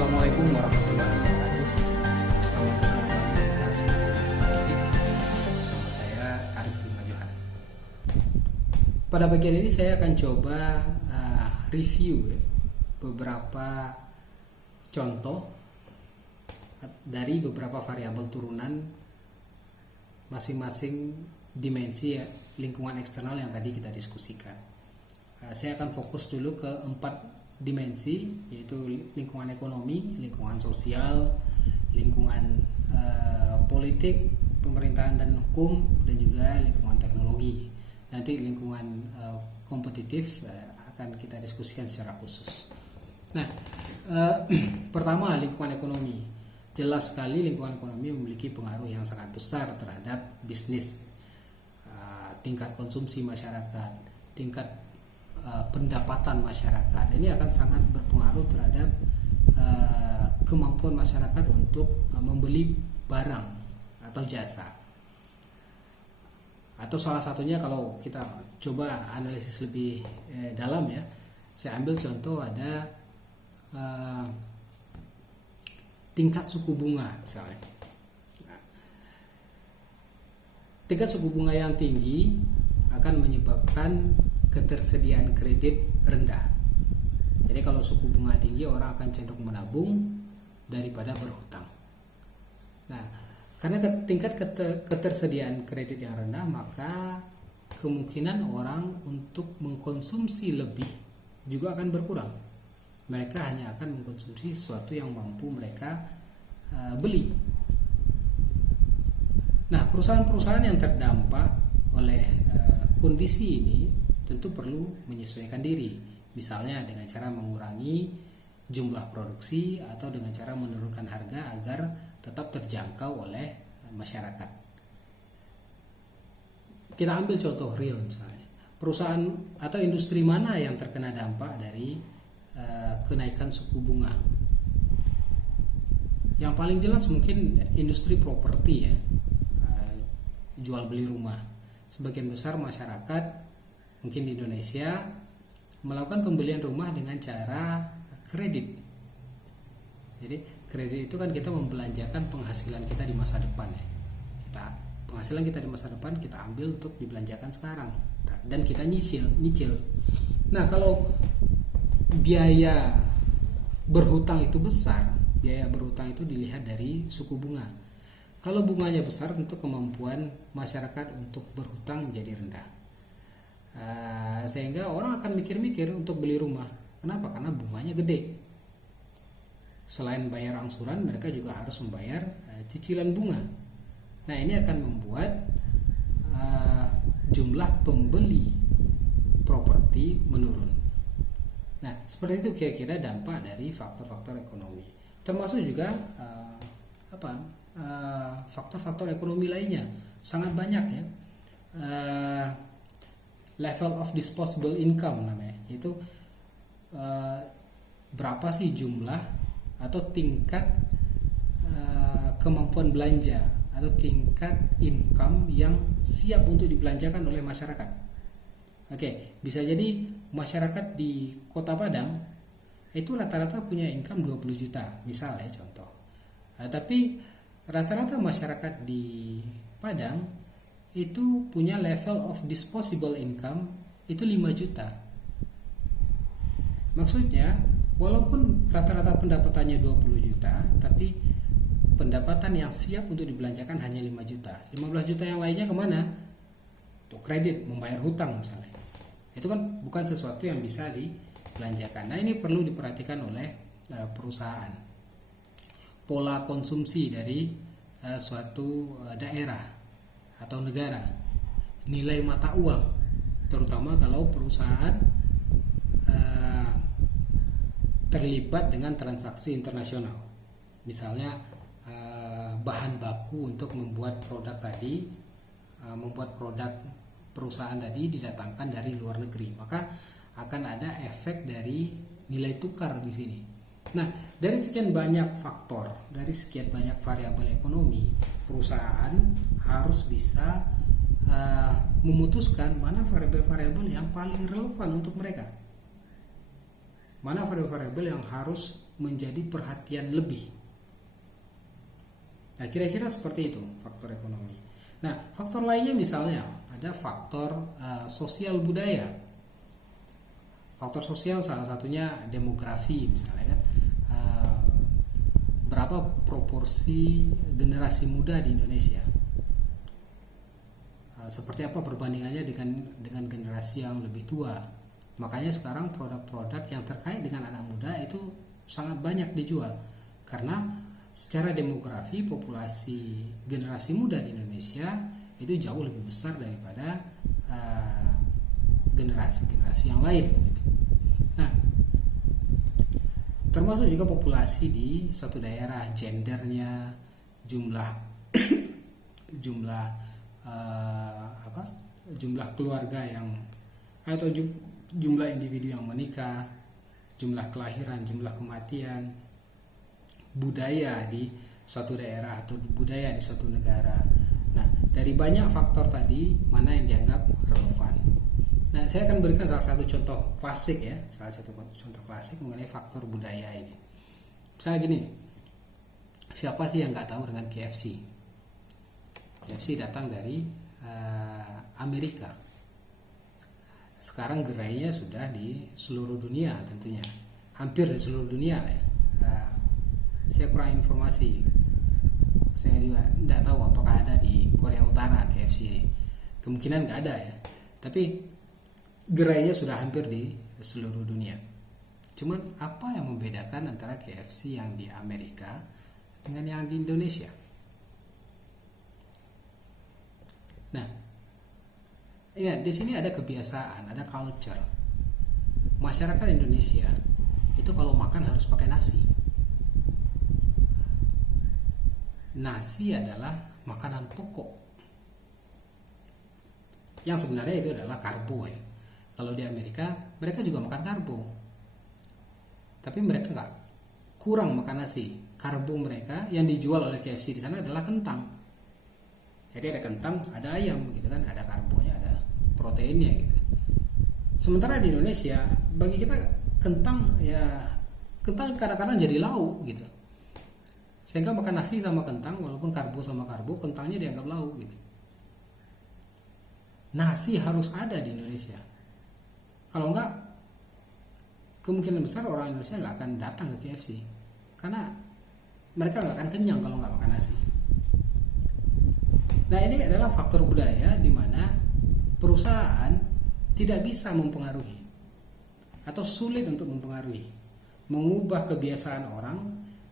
Assalamualaikum warahmatullahi wabarakatuh. Selamat datang kembali di kelas Statistik bersama saya Arif Bima Johan. Pada bagian ini saya akan coba review beberapa contoh dari beberapa variabel turunan masing-masing dimensi lingkungan eksternal yang tadi kita diskusikan. Saya akan fokus dulu ke 4 dimensi, yaitu lingkungan ekonomi, lingkungan sosial, lingkungan politik, pemerintahan dan hukum, dan juga lingkungan teknologi. Nanti lingkungan kompetitif akan kita diskusikan secara khusus. Nah, pertama lingkungan ekonomi. Jelas sekali lingkungan ekonomi memiliki pengaruh yang sangat besar terhadap bisnis, tingkat konsumsi masyarakat, tingkat pendapatan masyarakat. Ini akan sangat berpengaruh terhadap kemampuan masyarakat untuk membeli barang atau jasa. Atau salah satunya kalau kita coba analisis lebih dalam ya, saya ambil contoh ada tingkat suku bunga misalnya. Tingkat suku bunga yang tinggi akan menyebabkan ketersediaan kredit rendah. Jadi kalau suku bunga tinggi, orang akan cenderung menabung daripada berhutang. Nah, karena tingkat ketersediaan kredit yang rendah, maka kemungkinan orang untuk mengkonsumsi lebih juga akan berkurang. Mereka hanya akan mengkonsumsi sesuatu yang mampu mereka beli. Nah, perusahaan-perusahaan yang terdampak oleh kondisi ini tentu perlu menyesuaikan diri, misalnya dengan cara mengurangi jumlah produksi atau dengan cara menurunkan harga agar tetap terjangkau oleh masyarakat. Kita ambil contoh real misalnya, perusahaan atau industri mana yang terkena dampak dari kenaikan suku bunga? Yang paling jelas mungkin industri properti ya, jual beli rumah. Sebagian besar masyarakat mungkin di Indonesia melakukan pembelian rumah dengan cara kredit. Jadi kredit itu kan kita membelanjakan penghasilan kita di masa depan ya. Penghasilan kita di masa depan kita ambil untuk dibelanjakan sekarang dan kita nyicil. Nah, kalau biaya berhutang itu besar, biaya berhutang itu dilihat dari suku bunga. Kalau bunganya besar, tentu kemampuan masyarakat untuk berhutang menjadi rendah. Sehingga orang akan mikir-mikir untuk beli rumah. Kenapa? Karena bunganya gede. Selain bayar angsuran, mereka juga harus membayar cicilan bunga. Nah, ini akan membuat jumlah pembeli properti menurun. Nah, seperti itu kira-kira dampak dari faktor-faktor ekonomi. Termasuk juga faktor-faktor ekonomi lainnya sangat banyak ya. Level of disposable income namanya, itu berapa sih jumlah atau tingkat kemampuan belanja atau tingkat income yang siap untuk dibelanjakan oleh masyarakat. Oke, bisa jadi masyarakat di Kota Padang itu rata-rata punya income 20 juta misalnya contoh. Tapi rata-rata masyarakat di Padang itu punya level of disposable income itu 5 juta. Maksudnya walaupun rata-rata pendapatannya 20 juta, tapi pendapatan yang siap untuk dibelanjakan hanya 5 juta. 15 juta yang lainnya kemana? Untuk kredit, membayar hutang misalnya. Itu kan bukan sesuatu yang bisa dibelanjakan. Nah, ini perlu diperhatikan oleh perusahaan. Pola konsumsi dari suatu daerah atau negara, nilai mata uang, terutama kalau perusahaan terlibat dengan transaksi internasional. Misalnya bahan baku untuk membuat produk tadi, membuat produk perusahaan tadi didatangkan dari luar negeri, maka akan ada efek dari nilai tukar di sini. Nah, dari sekian banyak faktor, dari sekian banyak variabel ekonomi, perusahaan harus bisa memutuskan mana variabel-variabel yang paling relevan untuk mereka, mana variabel-variabel yang harus menjadi perhatian lebih. Nah, kira-kira seperti itu faktor ekonomi. Nah, faktor lainnya misalnya ada faktor sosial budaya. Faktor sosial salah satunya demografi misalnya kan. Berapa proporsi generasi muda di Indonesia? Seperti apa perbandingannya dengan generasi yang lebih tua? Makanya sekarang produk-produk yang terkait dengan anak muda itu sangat banyak dijual karena secara demografi populasi generasi muda di Indonesia itu jauh lebih besar daripada generasi-generasi yang lain. Nah, termasuk juga populasi di suatu daerah, gendernya, jumlah jumlah keluarga yang atau jumlah individu yang menikah, jumlah kelahiran, jumlah kematian, budaya di suatu daerah atau budaya di suatu negara. Nah, dari banyak faktor tadi mana yang dianggap relevan? Nah, saya akan berikan salah satu contoh klasik mengenai faktor budaya ini. Misalnya gini, siapa sih yang nggak tahu dengan KFC? KFC datang dari Amerika. Sekarang gerainya sudah di seluruh dunia tentunya, hampir di seluruh dunia ya. Saya kurang informasi, saya juga tidak tahu apakah ada di Korea Utara KFC. Kemungkinan nggak ada ya, tapi gerainya sudah hampir di seluruh dunia. Cuman apa yang membedakan antara KFC yang di Amerika dengan yang di Indonesia? Nah, ya di sini ada kebiasaan, ada culture. Masyarakat Indonesia itu kalau makan harus pakai nasi. Nasi adalah makanan pokok yang sebenarnya itu adalah karbo ya. Kalau di Amerika mereka juga makan karbo, tapi mereka nggak kurang makan nasi. Karbo mereka yang dijual oleh KFC di sana adalah kentang. Jadi ada kentang, ada ayam gitu kan, ada karbonya, ada proteinnya gitu. Sementara di Indonesia bagi kita kentang kadang-kadang jadi lauk gitu. Sehingga makan nasi sama kentang, walaupun karbo sama karbo, kentangnya dianggap lauk gitu. Nasi harus ada di Indonesia. Kalau enggak, kemungkinan besar orang Indonesia nggak akan datang ke KFC, karena mereka nggak akan kenyang kalau nggak makan nasi. Nah, ini adalah faktor budaya di mana perusahaan tidak bisa mempengaruhi atau sulit untuk mempengaruhi, mengubah kebiasaan orang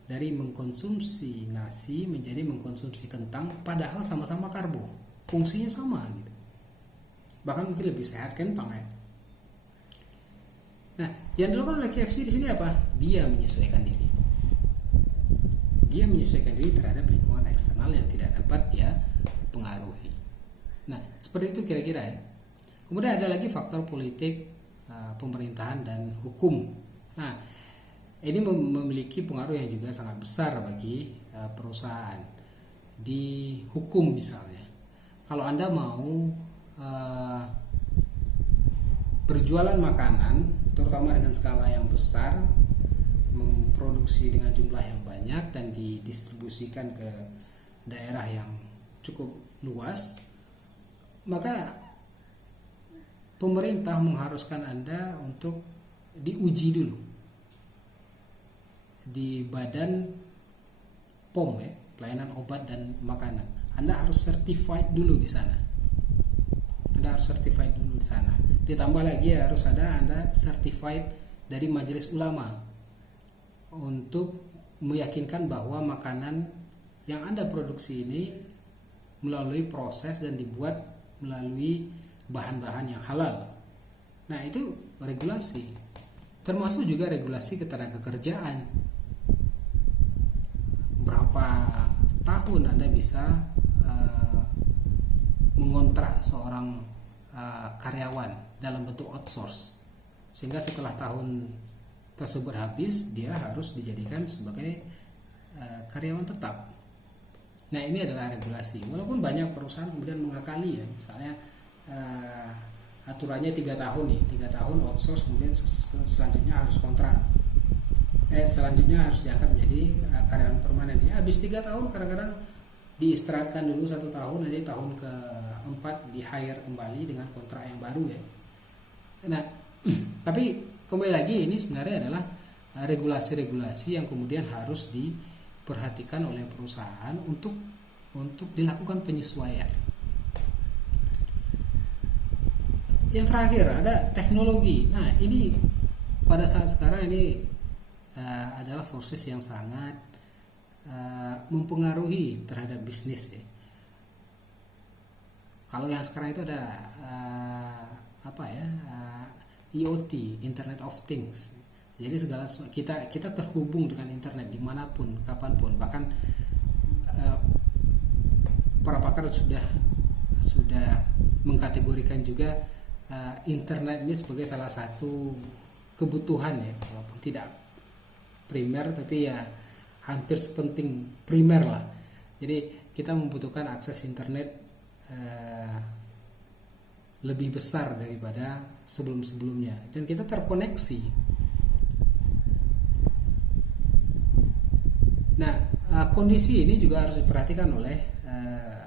dari mengkonsumsi nasi menjadi mengkonsumsi kentang, padahal sama-sama karbo, fungsinya sama gitu. Bahkan mungkin lebih sehat kentang ya. Nah, yang dilakukan oleh KFC di sini apa? Dia menyesuaikan diri. Dia menyesuaikan diri terhadap lingkungan eksternal yang tidak dapat dia pengaruhi. Nah, seperti itu kira-kira ya. Kemudian ada lagi faktor politik, pemerintahan dan hukum. Nah, ini memiliki pengaruh yang juga sangat besar bagi perusahaan. Di hukum misalnya, kalau Anda mau berjualan makanan, terutama dengan skala yang besar, memproduksi dengan jumlah yang banyak dan didistribusikan ke daerah yang cukup luas, maka pemerintah mengharuskan Anda untuk diuji dulu di Badan POM ya, Pelayanan Obat dan Makanan. Anda harus certified dulu di sana. Ditambah lagi harus ada Anda certified dari Majelis Ulama untuk meyakinkan bahwa makanan yang Anda produksi ini melalui proses dan dibuat melalui bahan-bahan yang halal. Nah, itu regulasi. Termasuk juga regulasi ketenagakerjaan. Berapa tahun Anda bisa mengontrak seorang karyawan dalam bentuk outsource, sehingga setelah tahun tersebut habis dia harus dijadikan sebagai karyawan tetap. Nah, ini adalah regulasi. Walaupun banyak perusahaan kemudian mengakali ya, misalnya aturannya 3 tahun nih, 3 tahun outsource, kemudian selanjutnya harus kontrak. selanjutnya harus diangkat menjadi karyawan permanen. Ya, habis 3 tahun kadang-kadang diistirahatkan dulu 1 tahun, nanti tahun keempat di hire kembali dengan kontrak yang baru ya. Nah, tapi kembali lagi ini sebenarnya adalah regulasi-regulasi yang kemudian harus diperhatikan oleh perusahaan untuk dilakukan penyesuaian. Yang terakhir ada teknologi. Nah, ini pada saat sekarang ini adalah forces yang sangat mempengaruhi terhadap bisnis ya. Kalau yang sekarang itu ada IoT, Internet of Things. Jadi segala kita terhubung dengan internet dimanapun, kapanpun. Bahkan para pakar sudah mengkategorikan juga internet ini sebagai salah satu kebutuhan ya, walaupun tidak primer tapi ya hampir sepenting primer lah. Jadi kita membutuhkan akses internet lebih besar daripada sebelum-sebelumnya, dan kita terkoneksi. Nah, kondisi ini juga harus diperhatikan oleh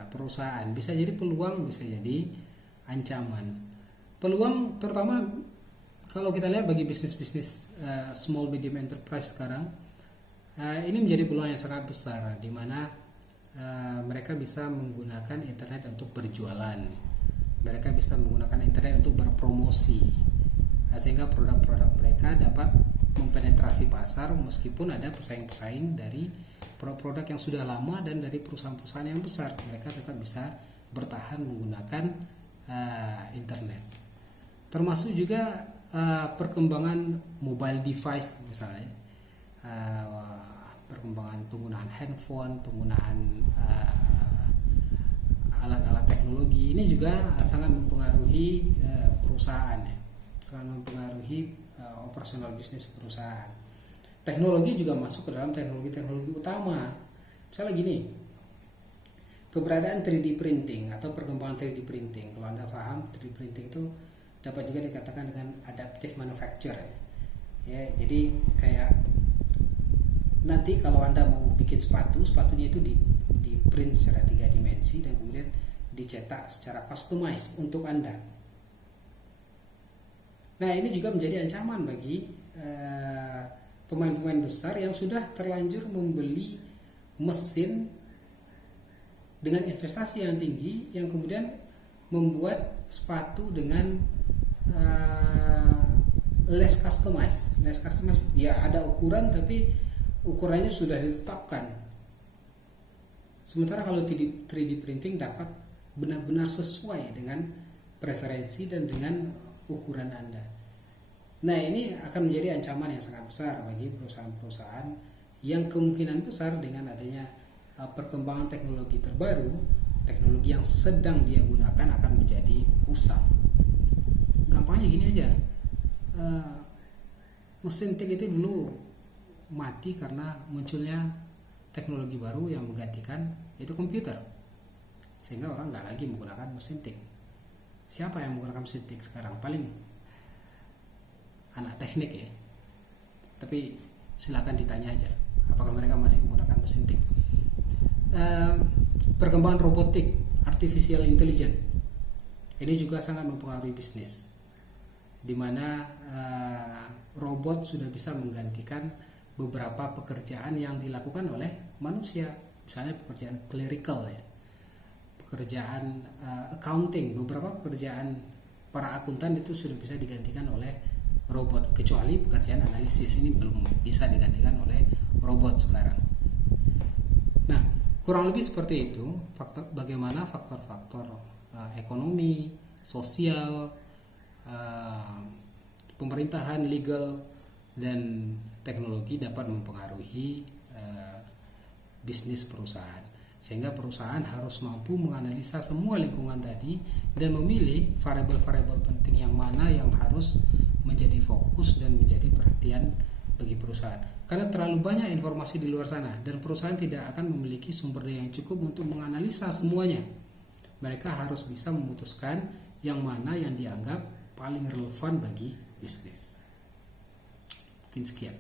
perusahaan. Bisa jadi peluang, bisa jadi ancaman. Peluang terutama kalau kita lihat bagi bisnis-bisnis small medium enterprise sekarang, ini menjadi peluang yang sangat besar, di mana mereka bisa menggunakan internet untuk berjualan, mereka bisa menggunakan internet untuk berpromosi, sehingga produk-produk mereka dapat mempenetrasi pasar meskipun ada pesaing-pesaing dari produk-produk yang sudah lama dan dari perusahaan-perusahaan yang besar. Mereka tetap bisa bertahan menggunakan internet. Termasuk juga perkembangan mobile device misalnya, perkembangan penggunaan handphone, penggunaan alat-alat teknologi ini juga sangat mempengaruhi perusahaan ya, sangat mempengaruhi operasional bisnis perusahaan. Teknologi juga masuk ke dalam teknologi utama. Misalnya gini, keberadaan 3D printing atau perkembangan 3D printing. Kalau Anda paham, 3D printing itu dapat juga dikatakan dengan adaptive manufacture ya. Jadi kayak nanti kalau Anda mau bikin sepatunya itu di print secara 3 dimensi dan kemudian dicetak secara customized untuk Anda. Nah, ini juga menjadi ancaman bagi pemain-pemain besar yang sudah terlanjur membeli mesin dengan investasi yang tinggi, yang kemudian membuat sepatu dengan less customized. Ya, ada ukuran tapi ukurannya sudah ditetapkan. Sementara kalau 3D printing dapat benar-benar sesuai dengan preferensi dan dengan ukuran Anda. Nah, ini akan menjadi ancaman yang sangat besar bagi perusahaan-perusahaan yang kemungkinan besar dengan adanya perkembangan teknologi terbaru, teknologi yang sedang dia gunakan akan menjadi usang. Gampangnya gini aja, mesin tik itu dulu mati karena munculnya teknologi baru yang menggantikan itu komputer, sehingga orang nggak lagi menggunakan mesin tik. Siapa yang menggunakan mesin tik sekarang? Paling anak teknik ya, tapi silakan ditanya aja apakah mereka masih menggunakan mesin tik. Perkembangan robotik, artificial intelligence, ini juga sangat mempengaruhi bisnis, di mana robot sudah bisa menggantikan beberapa pekerjaan yang dilakukan oleh manusia, misalnya pekerjaan clerical ya, pekerjaan accounting, beberapa pekerjaan para akuntan itu sudah bisa digantikan oleh robot, kecuali pekerjaan analisis ini belum bisa digantikan oleh robot sekarang. Nah, kurang lebih seperti itu bagaimana faktor-faktor ekonomi, sosial, pemerintahan, legal, dan teknologi dapat mempengaruhi bisnis perusahaan, sehingga perusahaan harus mampu menganalisa semua lingkungan tadi dan memilih variabel-variabel penting yang mana yang harus menjadi fokus dan menjadi perhatian bagi perusahaan. Karena terlalu banyak informasi di luar sana dan perusahaan tidak akan memiliki sumber daya yang cukup untuk menganalisa semuanya. Mereka harus bisa memutuskan yang mana yang dianggap paling relevan bagi bisnis. Mungkin sekian.